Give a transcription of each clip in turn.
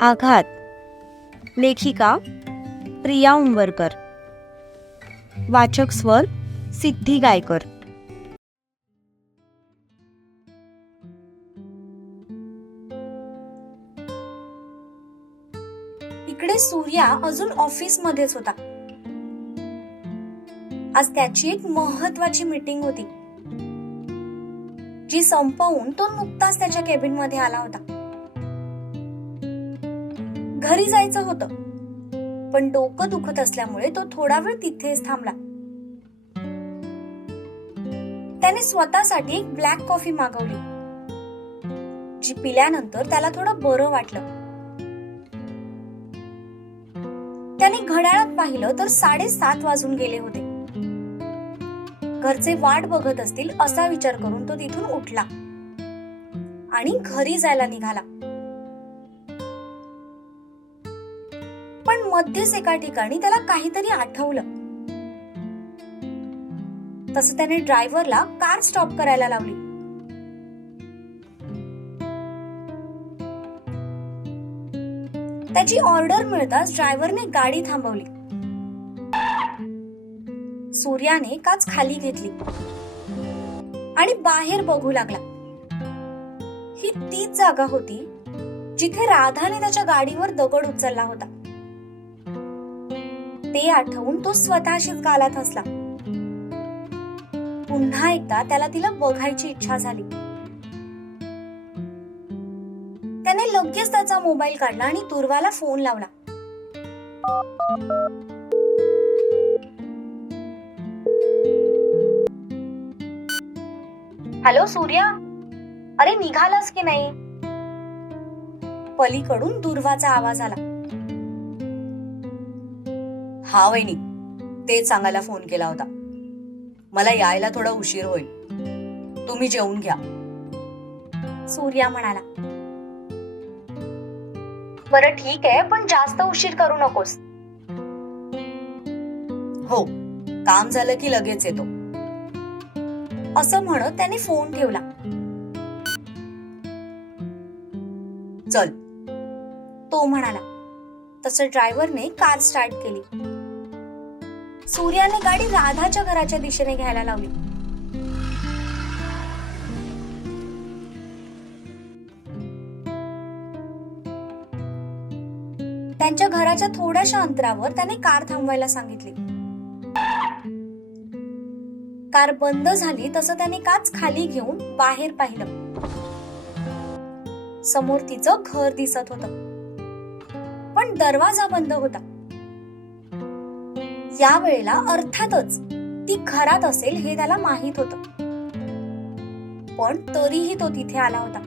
आघात. लेखिका प्रिया उंबरकर. वाचक स्वर सिद्धी गायकर. इकडे सूर्या अजून ऑफिस मध्येच होता. आज त्याची एक महत्वाची मीटिंग होती. जी संपवून तो नुकताच त्याच्या केबिनमध्ये आला होता. घरी जायचं होतं. पण डोकं दुखत असल्यामुळे तो थोडा वेळ तिथेच थांबला. त्याने स्वतःसाठी एक ब्लॅक कॉफी मागवली. जी पिल्यानंतर त्याला थोडं बरं वाटलं. त्याने घड्याळात पाहिलं तर साडेसात वाजून गेले होते. घरचे वाट बघत असतील असा विचार करून तो तिथून उठला आणि घरी जायला निघाला. मध्येच एका ठिकाणी त्याला काहीतरी आठवलं. तसं त्याने ड्रायव्हरला कार स्टॉप करायला लावली. त्याची ऑर्डर मिळताच ड्रायव्हरने गाडी थांबवली. सूर्याने काच खाली घेतली. आणि बाहेर बघू लागला. ही तीच जागा होती जिथे राधाने त्याच्या गाडीवर दगड उचलला होता. ते आठवून तो स्वतःशीच गालात हसला. पुन्हा एकदा त्याला तिला बघायची इच्छा झाली. त्याने लगेच त्याचा मोबाईल काढला आणि दुर्वाला फोन लावला. हॅलो सूर्या? अरे निघालास की नाही? पलीकडून दुर्वाचा आवाज आला. हा वहिनी तेच सांगायला फोन केला होता. मला यायला थोडा उशीर होईल. तुम्ही जेवून घ्या. सूर्या म्हणाला. बरं ठीक आहे पण जास्त उशीर करू नकोस. हो काम झालं की लगेच येतो. असं म्हणत त्याने फोन ठेवला. चल. तो म्हणाला तसं ड्रायव्हरने कार स्टार्ट केली. सूर्याने गाडी राधाच्या घराच्या दिशेने घ्यायला लावली. त्यांच्या घराच्या थोड्याशा अंतरावर त्याने कार थांबवायला सांगितली. कार बंद झाली तसं त्याने काच खाली घेऊन बाहेर पाहिलं. समोर तिचं घर दिसत होत. पण दरवाजा बंद होता. या वेळेला अर्थातच ती घरात असेल हे त्याला माहीत होत. पण तरीही तो तिथे आला होता.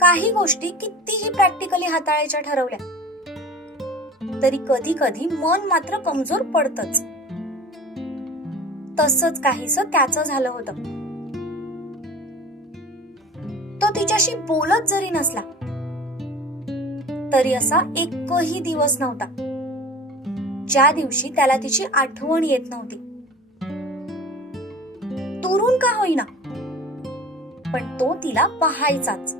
काही गोष्टी कितीही प्रॅक्टिकली हाताळायच्या ठरवल्या तरी कधी कधी मन मात्र कमजोर पडतच. तसंच काहीस त्याच झालं होतं. तो तिच्याशी बोलत जरी नसला तरी असा एकही दिवस नव्हता. ज्या दिवशी त्याला तिची आठवण येत नव्हती. तुरून का होईना? पण तो तिला पाहायचाच.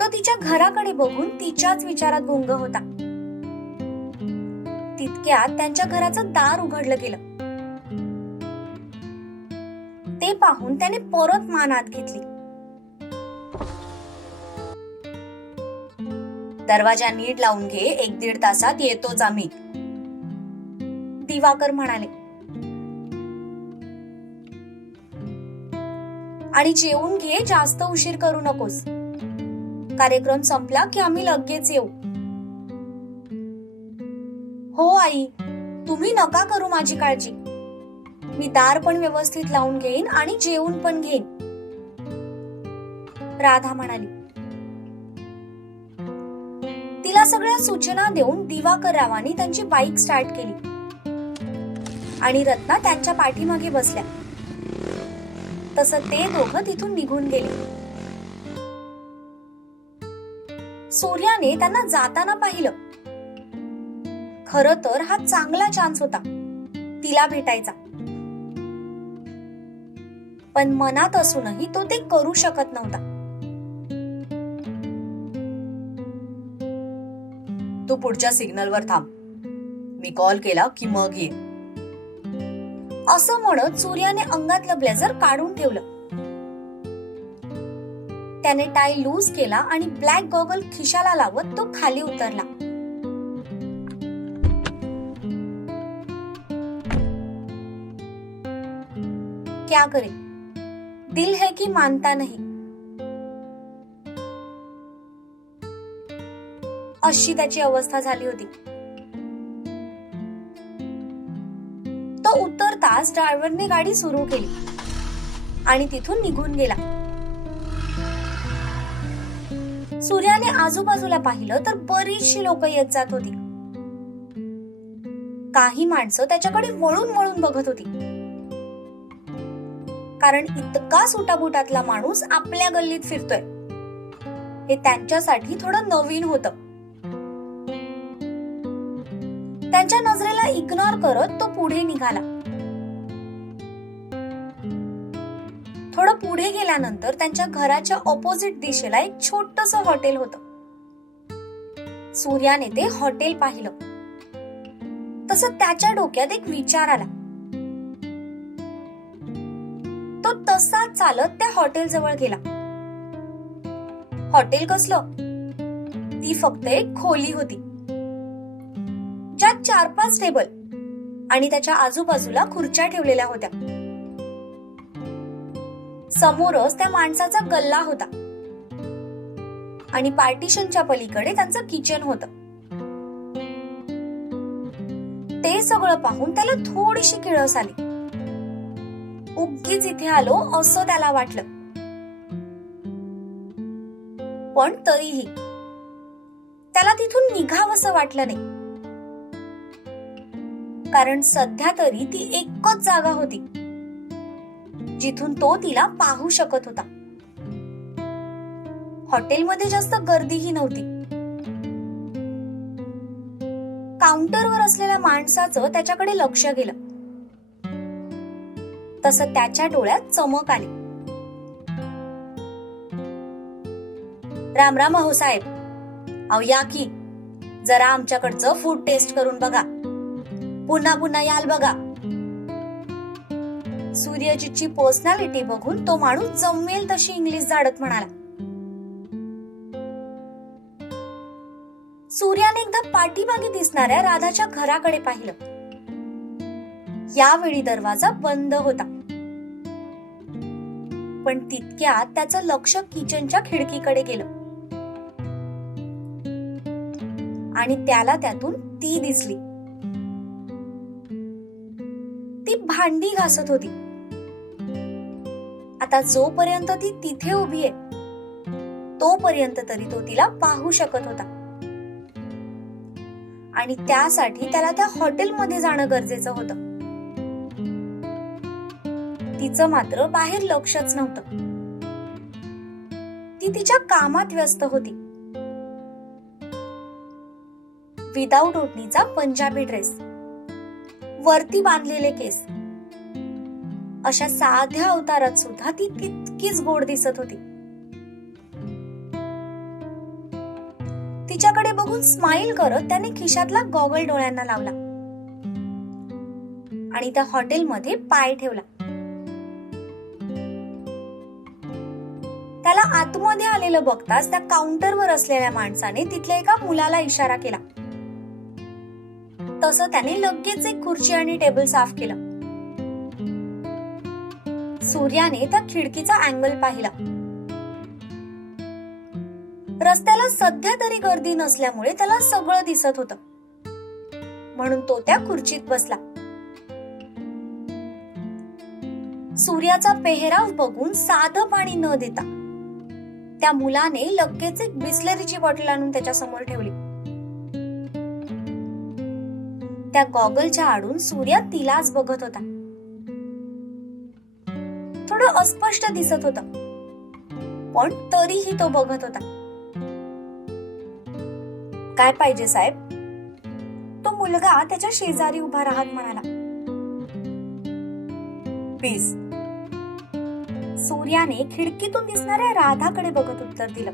तो तिच्या घराकडे बघून तिच्याच विचारात गुंग होता. तितक्यात त्यांच्या घराचं दार उघडलं गेलं. ते पाहून त्याने परत मानात घेतली. दरवाजा नीट लावून घे एक दीड तासात येतोच आम्ही. दिवाकर म्हणाले. आणि जेवून घे जास्त उशीर करू नकोस. कार्यक्रम संपला की आम्ही लगेच येऊ. हो आई तुम्ही नका करू माझी काळजी. मी दार पण व्यवस्थित लावून घेईन आणि जेवून पण घेईन. राधा म्हणाली. तिला सगळ्या सूचना देऊन दिवाकर रावानी त्यांची बाईक स्टार्ट केली. आणि रत्ना त्यांच्या पाठीमागे बसल्या. तसं ते दोघं तिथून निघून गेले. सूर्याने त्यांना जाताना पाहिलं. खर तर हा चांगला चान्स होता. तिला भेटायचा. पण मनात असूनही तो ते करू शकत नव्हता. तू पुढच्या सिग्नलवर थांब. मी कॉल केला की मग ये. असं म्हणत सूर्याने अंगातलं ब्लेझर काढून ठेवलं. त्याने टाय लूज केला आणि ब्लॅक गॉगल खिशाला लावत तो खाली उतरला. क्या करे? दिल है की मानता नाही? अशी त्याची अवस्था झाली होती. तो उतरताच ड्रायव्हरने गाडी सुरू केली. आणि तिथून निघून गेला. सूर्याने आजूबाजूला पाहिलं तर बरीचशी लोक येत जात होती. काही माणसं त्याच्याकडे वळून वळून बघत होती. कारण इतका सुटाबुटातला माणूस आपल्या गल्लीत फिरतोय. हे त्यांच्यासाठी थोडं नवीन होतं. त्यांच्या नजरेला इग्नोर करत तो पुढे निघाला. थोडं पुढे गेल्यानंतर त्यांच्या घराच्या ऑपोजिट दिशेला एक छोटस हॉटेल होतं. सूर्याने ते हॉटेल पाहिलं. तस त्याच्या डोक्यात एक विचार आला. तो तसाच चालत त्या हॉटेल जवळ गेला. हॉटेल कसलं? ती फक्त एक खोली होती. चार पाच टेबल आणि त्याच्या आजूबाजूला खुर्च्या ठेवलेल्या होत्या. समोरच त्या माणसाचा गल्ला होता. आणि पार्टिशनच्या पलीकडे त्यांचं किचन होत. ते सगळं पाहून त्याला थोडीशी किळस आली. उगीच इथे आलो असं त्याला वाटलं. पण तरीही त्याला तिथून निघावंसं वाटलं नाही. कारण सध्या तरी ती एकच जागा होती. जिथून तो तिला पाहू शकत होता. हॉटेलमध्ये जास्त गर्दीही नव्हती. काउंटरवर असलेल्या माणसाचं त्याच्याकडे लक्ष गेलं. तसं त्याच्या डोळ्यात चमक आली. राम राम अहो साहेब. अहो या की जरा आमच्याकडचं फूड टेस्ट करून बघा. पुन्हा पुन्हा याल बघा. सूर्यजीतची पर्सनॅलिटी बघून तो माणूस जमेल तशी इंग्लिश जाडत म्हणाला. सूर्याने एकदा पाठीमागे दिसणाऱ्या राधाच्या घराकडे पाहिलं. यावेळी दरवाजा बंद होता. पण तितक्यात त्याचं लक्ष किचनच्या खिडकीकडे गेलं. आणि त्याला त्यातून ती दिसली. भांडी घासत होती. आता जोपर्यंत ती तिथे उभी आहे तोपर्यंत तरी तो तिला पाहू शकत होता. आणि त्यासाठी त्याला त्या हॉटेलमध्ये जाणं गरजेचं होतं. तिचं मात्र बाहेर लक्षच नव्हतं. ती तिच्या कामात व्यस्त होती. विदाऊट ओढणीचा पंजाबी ड्रेस वरती बांधलेले केस. अशा साध्या अवतारात सुद्धा ती तितकीच गोड दिसत होती. तिच्याकडे बघून स्माइल करत त्याने खिशातला गॉगल डोळ्यांना लावला. आणि त्या हॉटेलमध्ये पाय ठेवला. त्याला आतमध्ये आलेलं बघताच त्या काउंटरवर असलेल्या माणसाने तिथल्या एका मुलाला इशारा केला. तसं त्याने लगेच एक खुर्ची आणि टेबल साफ केलं. सूर्याने त्या खिडकीचा अँगल पाहिला. रस्त्याला सध्या तरी गर्दी नसल्यामुळे त्याला सगळं दिसत होतं. म्हणून तो त्या खुर्चीत बसला. सूर्याचा पेहराव बघून साधं पाणी न देता त्या मुलाने लगेच एक बिस्लरीची बॉटल आणून त्याच्यासमोर ठेवली. त्या गॉगलच्या आडून सूर्या तिलाच बघत होता. थोडं अस्पष्ट दिसत होत. पण तरीही तो बघत होता. काय पाहिजे साहेब? तो मुलगा त्याच्या शेजारी उभा राहत म्हणाला. प्लीज. सूर्याने खिडकीतून दिसणाऱ्या राधाकडे बघत उत्तर दिलं.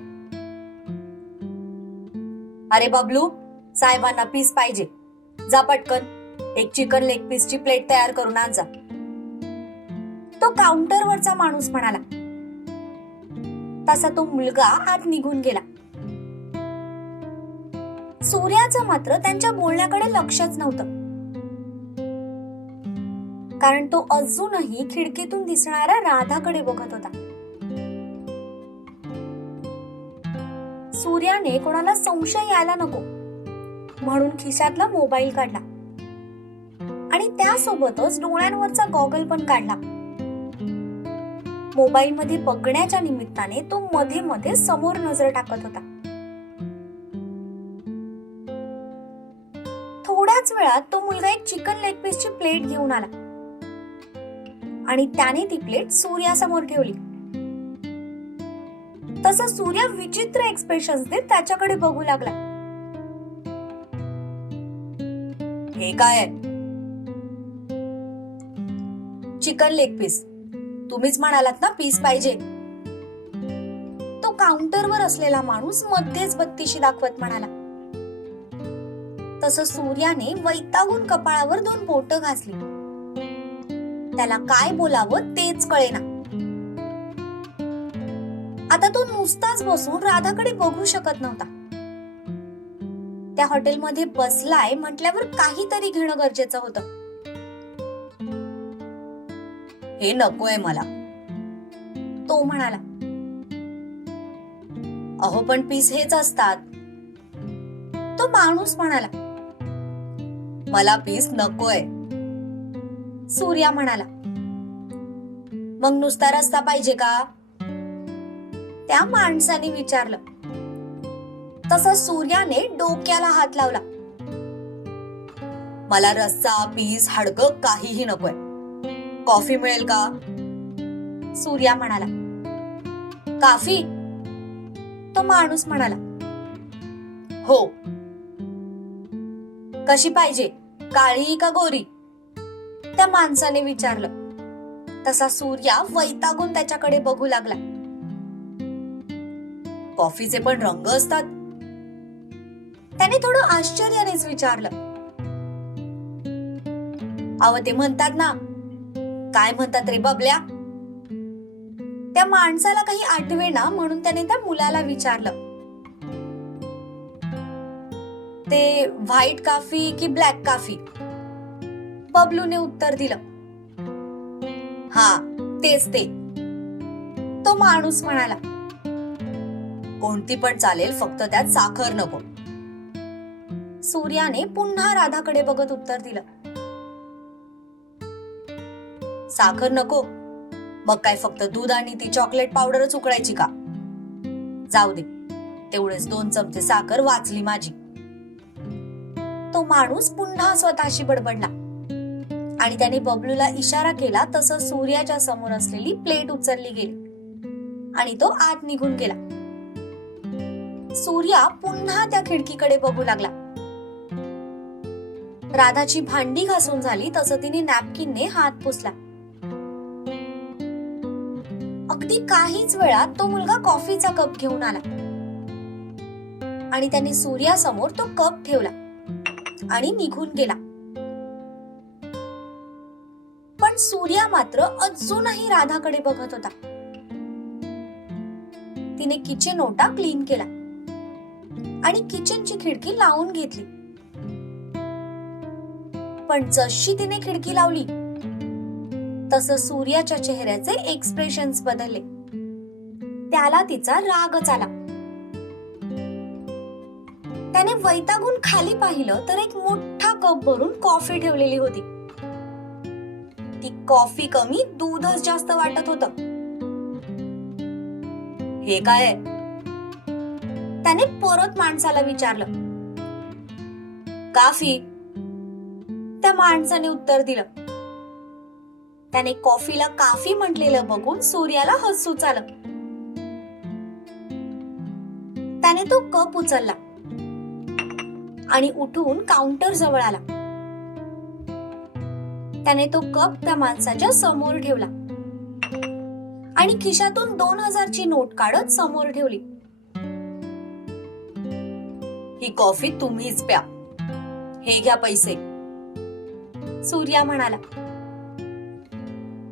अरे बबलू साहेबांना पीस पाहिजे. जा पटकन. एक चिकन लेग पीसची प्लेट तयार करून आण जा. तो काउंटरवरचा माणूस म्हणाला. तसा तो मुलगा आत निघून गेला. सूर्याचं मात्र त्यांच्या बोलण्याकडे लक्षच नव्हतं. कारण तो अजूनही खिडकीतून दिसणाऱ्या राधाकडे बघत होता. सूर्याने कोणाला संशय यायला नको. म्हणून खिशातला मोबाईल काढला. आणि त्यासोबतच डोळ्यांवरचा गॉगल पण काढला. मोबाईल मध्ये बघण्याच्या निमित्ताने तो मध्ये मध्ये समोर नजर टाकत होता. थोड्याच वेळात तो मुलगा एक चिकन लेग पीसची प्लेट घेऊन आला. आणि त्याने ती प्लेट सूर्यासमोर ठेवली. तसं सूर्य विचित्र एक्सप्रेशन देत त्याच्याकडे बघू लागला. हे काय चिकन लेग पीस तुम्हीच म्हणालात ना पीस पाहिजे. तो काउंटरवर असलेला माणूस मध्येच बत्तीशी दाखवत म्हणाला. तसं सूर्याने वैतागून कपाळावर दोन बोट घासली. त्याला काय बोलावं तेच कळेना. आता तो नुसताच बसून राधाकडे बघू शकत नव्हता. त्या हॉटेलमध्ये बसलाय म्हटल्यावर काहीतरी घेणं गरजेचं होतं. हे नकोय मला. तो म्हणाला अहो पण पीस हेच असतात. तो माणूस म्हणाला मला पीस नकोय. सूर्या म्हणाला मग नुसता रस्ता पाहिजे का? त्या माणसाने विचारलं. तसं सूर्याने डोक्याला हात लावला मला रस्सा पीस हाडक काहीही नकोय. कॉफी मिळेल का? सूर्या म्हणाला. काफी? तो माणूस म्हणाला. हो. कशी पाहिजे? काळी का गोरी? त्या माणसाने विचारलं. तसा सूर्या वैतागून त्याच्याकडे बघू लागला. कॉफीचे पण रंग असतात. त्याने थोडं आश्चर्यानेच विचारलं. अव ते म्हणतात ना काय म्हणतात रे बबल्या? त्या माणसाला काही आठवेना म्हणून त्याने त्या मुलाला विचारलं. ते व्हाईट काफी की ब्लॅक काफी? बबलूने उत्तर दिलं. हा तेच ते. तो माणूस म्हणाला कोणती पण चालेल फक्त त्यात साखर नको. सूर्याने पुन्हा राधाकडे बघत उत्तर दिलं. साखर नको. मग काय फक्त दूध आणि ती चॉकलेट पावडरच उकळायची का? जाऊ दे. तेवढेच दोन चमचे साखर वाचली माझी. तो माणूस पुन्हा स्वतःशी बडबडला. आणि त्याने बबलूला इशारा केला तसं सूर्याच्या समोर असलेली प्लेट उचलली गेली. आणि तो आत निघून गेला. सूर्या पुन्हा त्या खिडकीकडे बघू लागला. राधाची भांडी घासून झाली तसं तिने नॅपकिनने हात पुसला. अगदी काहीच वेळात तो मुलगा कॉफीचा कप घेऊन आला. आणि त्याने सूर्यासमोर तो कप ठेवला आणि निघून गेला. पण सूर्या मात्र अजूनही राधाकडे बघत होता. तिने किचन ओटा क्लीन केला आणि किचनची खिडकी लावून घेतली. पण जशी तिने खिडकी लावली तसं सूर्याच्या चेहऱ्याचे एक्सप्रेशन्स बदलले. त्याला तिचा रागच आला त्याने वैतागून खाली पाहिलं तर एक मोठा कप भरून कॉफी ठेवलेली होती. ती कॉफी कमी दूधच जास्त वाटत होत. हे काय त्याने परत माणसाला विचारलं. काफी. त्या माणसाने उत्तर दिलं. त्याने कॉफीला काफी म्हटलेलं बघून सूर्याला हसूच आलं त्याने तो कप उचलला आणि उठून काउंटर जवळ आला. त्याने तो कप त्या माणसाच्या समोर ठेवला. आणि खिशातून दोन हजारची नोट काढत समोर ठेवली. ही कॉफी तुम्हीच प्या. हे घ्या पैसे. सूर्या म्हणाला.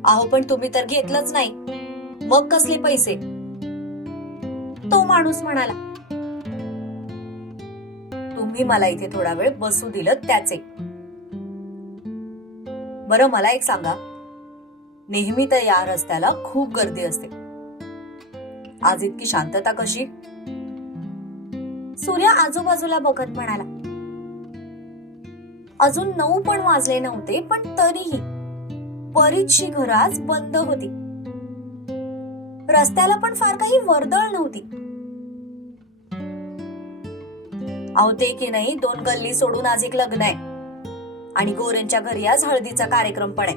अहो पण तुम्ही तर घेतलंच नाही. मग कसले पैसे? तो माणूस म्हणाला तुम्ही मला इथे थोडा वेळ बसू दिलं त्याचे. बरं मला एक सांगा. नेहमी तर या रस्त्याला खूप गर्दी असते. आज इतकी शांतता कशी? सूर्य आजूबाजूला बघत म्हणाला अजून नऊ पण वाजले नव्हते पण तरीही बरीचशी घरं आज बंद होती. रस्त्याला पण फार काही वर्दळ नव्हती. अहो ते की नाही दोन गल्ली सोडून आज एक लग्न आहे. आणि गोरेंच्या घरी आज हळदीचा कार्यक्रम पण आहे.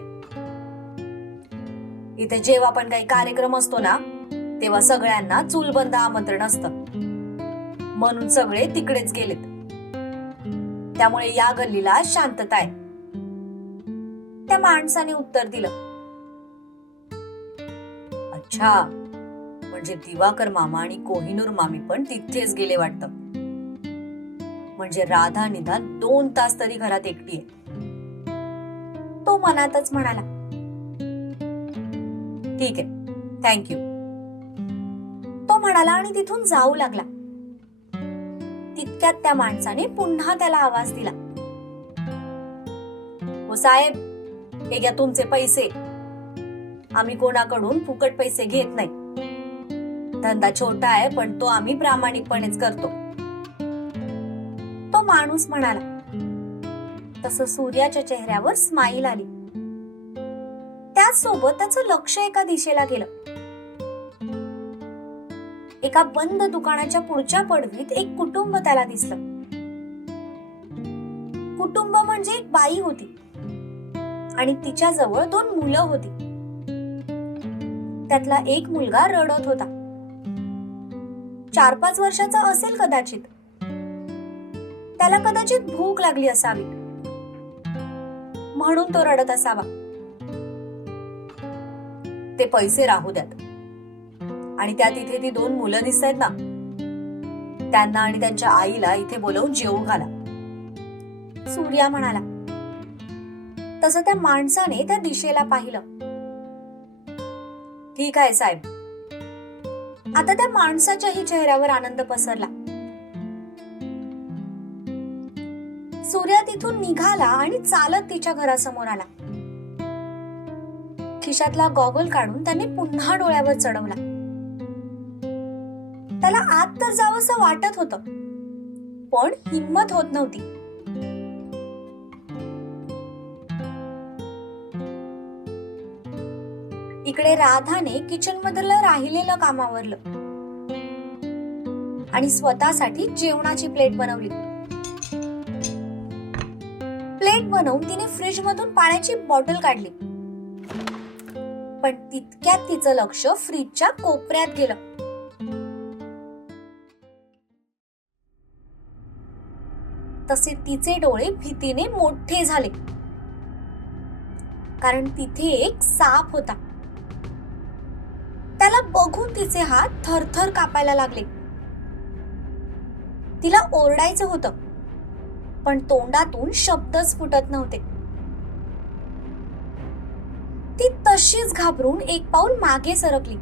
इथे जेव्हा पण काही कार्यक्रम असतो ना तेव्हा सगळ्यांना चूलबंद आमंत्रण असतं. म्हणून सगळे तिकडेच गेलेत. त्यामुळे या गल्लीला शांतता आहे. त्या माणसाने उत्तर दिलं. अच्छा म्हणजे दिवाकर मामा आणि कोहिनूर मामी पण तिथेच गेले वाटतं. म्हणजे राधा निदान दोन तास तरी घरात एकटी आहे तो मनातच म्हणाला. ठीक आहे थँक्यू तो म्हणाला आणि तिथून जाऊ लागला. तितक्यात त्या माणसाने पुन्हा त्याला आवाज दिला. हो साहेब हे घ्या तुमचे पैसे. आम्ही कोणाकडून फुकट पैसे घेत नाही. धंदा छोटा आहे पण तो आम्ही प्रामाणिकपणेच करतो. तो माणूस म्हणाला. तस सूर्याच्या चेहऱ्यावर स्माईल आली. त्याचसोबत त्याचं लक्ष एका दिशेला गेलं. एका बंद दुकानाच्या पुढच्या पडवीत एक कुटुंब त्याला दिसलं. कुटुंब म्हणजे एक बाई होती. आणि तिच्या जवळ दोन मुलं होती. त्यातला एक मुलगा रडत होता. चार पाच वर्षाचा असेल कदाचित. त्याला कदाचित भूक लागली असावी. म्हणून तो रडत असावा. ते पैसे राहू द्यात. आणि त्या तिथे ती दोन मुलं दिसत आहेत ना त्यांना आणि त्यांच्या आईला इथे बोलवून जेवू घाला. सूर्या म्हणाला तसं त्या माणसाने त्या दिशेला पाहिलं. ठीक आहे साहेब. आता त्या माणसाच्याही चेहऱ्यावर आनंद पसरला. सूर्या तिथून निघाला आणि चालत तिच्या घरासमोर आला. खिशातला गॉगल काढून त्याने पुन्हा डोळ्यावर चढवला. त्याला आत तर जावंसं वाटत होतं पण हिंमत होत नव्हती. इकडे राधाने किचन मधलं राहिलेलं काम आवरलं आणि स्वतःसाठी जेवणाची प्लेट बनवली. प्लेट बनवून तिने फ्रीज मधून पाण्याची बॉटल काढली. पण तितक्यात तिचं लक्ष फ्रीजच्या कोपऱ्यात गेलं. तसे तिचे डोळे भीतीने मोठे झाले. कारण तिथे एक साप होता. बघून तिचे हात थरथर कापायला लागले. तिला ओरडायचं होतं पण तोंडातून शब्दच फुटत नव्हते. ती तशीच घाबरून एक पाऊल मागे सरकली.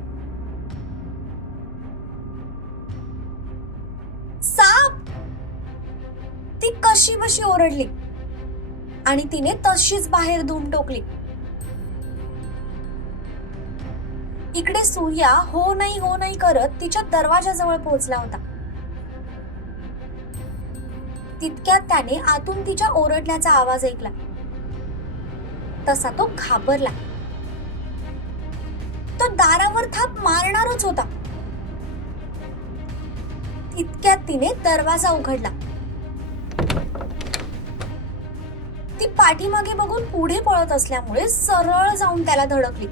साप! ती कशी बशी ओरडली आणि तिने तशीच बाहेर धूम टोकली. इकडे सूर्या हो नाही हो नाही करत तिच्या दरवाजाजवळ पोहोचला होता. तितक्यात त्याने आतून तिच्या ओरडण्याचा आवाज ऐकला. तसा तो घाबरला. तो दारावर थाप मारणारच होता. तितक्यात तिने दरवाजा उघडला. ती पाठीमागे बघून पुढे पळत असल्यामुळे सरळ जाऊन त्याला धडकली.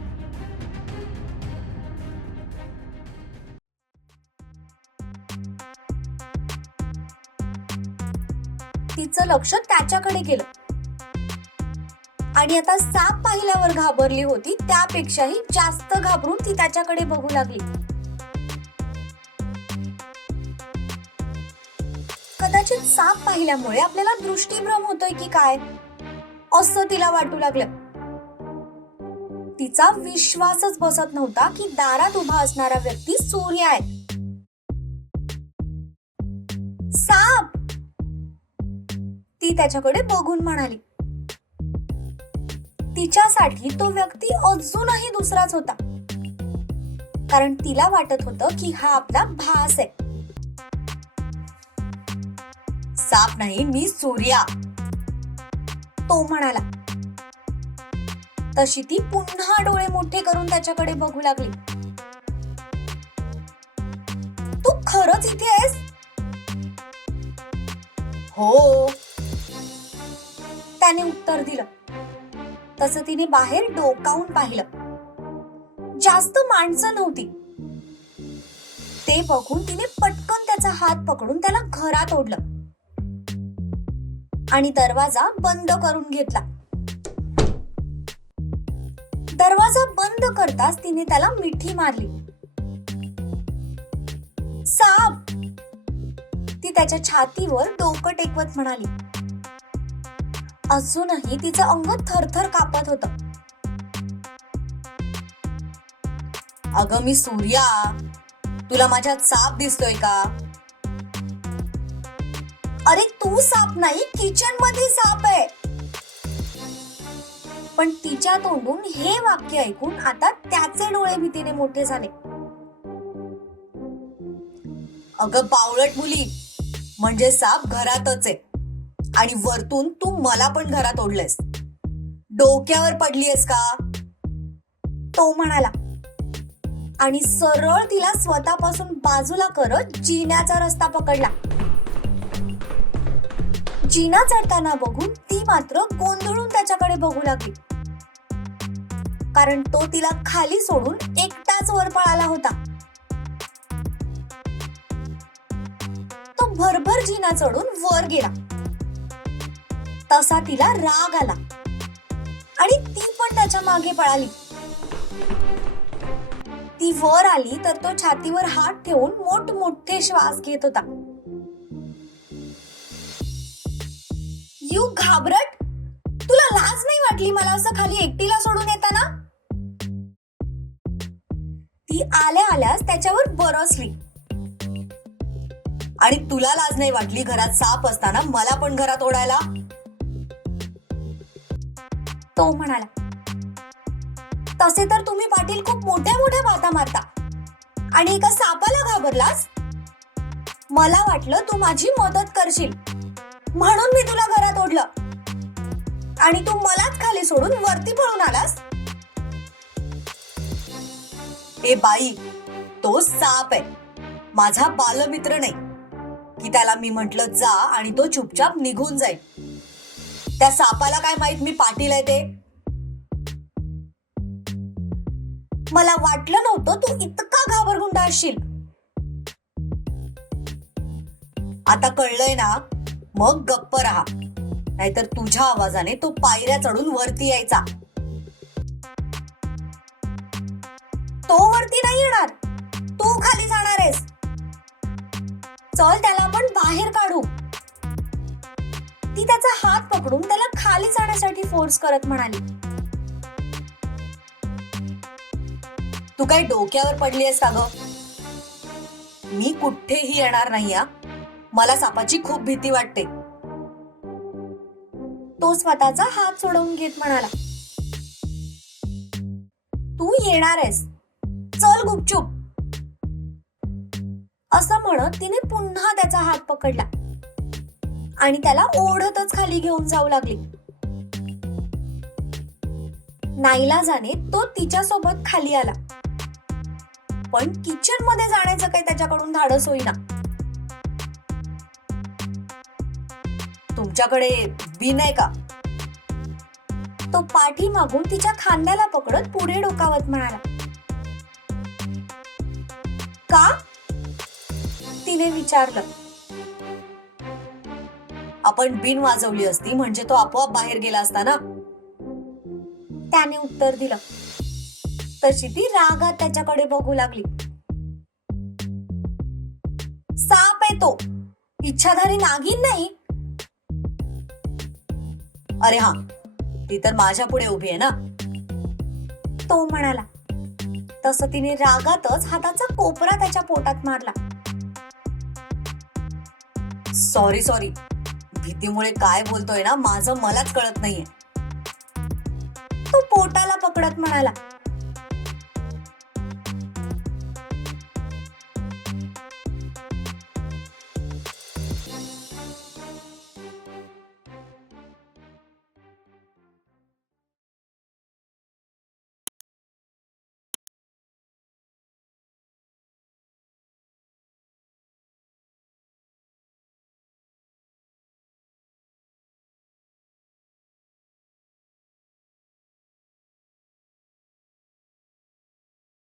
तिचं लक्ष त्याच्याकडे गेलं. आणि आता साप पाहिल्यावर घाबरली होती त्यापेक्षाही जास्त घाबरून ती त्याच्याकडे बघू लागली. कदाचित साप पाहिल्यामुळे आपल्याला दृष्टीभ्रम होतोय की काय? असं तिला वाटू लागलं. तिचा विश्वासच बसत नव्हता की दारात उभा असणारा व्यक्ती सूर्य आहे. साप! ती त्याच्याकडे बघून म्हणाली. तिच्यासाठी तो व्यक्ती अजूनही दुसराच होता. कारण तिला वाटत होतं की हा आपला भास आहे. साप नाही मी सूर्या. तो म्हणाला. तशी ती पुन्हा डोळे मोठे करून त्याच्याकडे बघू लागली. तू खरंच इथे आहेस? हो. त्याने उत्तर दिलं. तस तिने बाहेर डोकावून पाहिलं. जास्त माणसं नव्हती. ते बघून तिने पटकन त्याचा हात पकडून त्याला घरात ओढलं. आणि दरवाजा बंद करून घेतला. दरवाजा बंद करताच तिने त्याला मिठी मारली. साप ती त्याच्या छातीवर डोकं टेकवत म्हणाली. अजूनही तिचं अंग थरथर कापत होत. अगं मी सूर्या तुला माझ्यात साप दिसतोय का? अरे तू साप नाही किचनमध्ये साप आहे. पण तिच्या तोंडून हे वाक्य ऐकून आता त्याचे डोळे भीतीने मोठे झाले. अगं पावलट मुली म्हणजे साप घरातच आहे. आणि वरतून तू मला पण घरात ओढलंयस डोक्यावर पडलीयस का? तो म्हणाला. आणि सरळ तिला स्वतःपासून बाजूला करत जिन्याचा रस्ता पकडला. जिना चढताना बघून ती मात्र गोंधळून त्याच्याकडे बघू लागली. कारण तो तिला खाली सोडून एकटाच वर पळाला होता. तो भरभर जिना चढून वर गेला. तसा तिला राग आला. आणि ती पण त्याच्यामागे पळाली. ती वर आली तर तो छातीवर हात ठेवून मोठमोठे श्वास घेत होता. यू घाबरट! तुला लाज नाही वाटली मला असं खाली एकटीला सोडून येताना? ती आल्या आल्यास त्याच्यावर बरसली. आणि तुला लाज नाही वाटली घरात साप असताना मला पण घरात ओढायला? तो म्हणाला. तसे तर तुम्ही पाटील खूप मोठ्या मोठ्या बाता मारता. आणि एका सापाला घाबरलास? मला वाटलं तू माझी मदत करशील. म्हणून मी तुला घरात ओढलं. आणि तू मलाच खाली सोडून वरती पळून आलास. ए बाई तो साप आहे. माझा बालमित्र नाही. की त्याला मी म्हंटल जा आणि तो चुपचाप निघून जाईल. त्या सापाला काय माहीत मी पाटील आहे ते? मला वाटलं नव्हतं तू इतका घाबरगुंड असशील. आता कळलंय ना मग गप्प राहा. नाहीतर तुझ्या आवाजाने तो पायऱ्या चढून वरती यायचा. तो वरती नाही येणार. तू खाली जाणार आहेस. चल त्याला आपण बाहेर काढू. ती त्याचा हात पकडून त्याला खाली जाण्यासाठी फोर्स करत म्हणाली. तू काय डोक्यावर पडली आहेस का ग? मी कुठेही येणार नाही मला सापाची खूप भीती वाटते. तो स्वतःचा हात सोडवून घेत म्हणाला. तू येणार आहेस. चल गुपचूप. असं म्हणत तिने पुन्हा त्याचा हात पकडला. आणि त्याला ओढतच खाली घेऊन जाऊ लागली. नाईलाजाने तो तिच्या सोबत खाली आला. पण किचनमध्ये जाण्याचं काही त्याच्याकडून धाडस होईना. तुमच्याकडे बिन आहे का? तो पाठी मागून तिच्या खांद्याला पकडत पुढे डोकावत म्हणाला. का? तिने विचारलं. आपण बिन वाजवली असती म्हणजे तो आपोआप बाहेर गेला असता ना त्याने उत्तर दिलं. तशी ती रागात त्याच्याकडे बघू लागली. साप आहे तो. इच्छाधारी नागिन नाही. अरे हा ती तर माझ्या पुढे उभी आहे ना? तो म्हणाला. तसं तिने रागातच हाताचा कोपरा त्याच्या पोटात मारला. सॉरी सॉरी भीतीमुळे काय बोलतोय ना माझं मलाच कळत नाहीये. तो पोटाला पकडत म्हणाला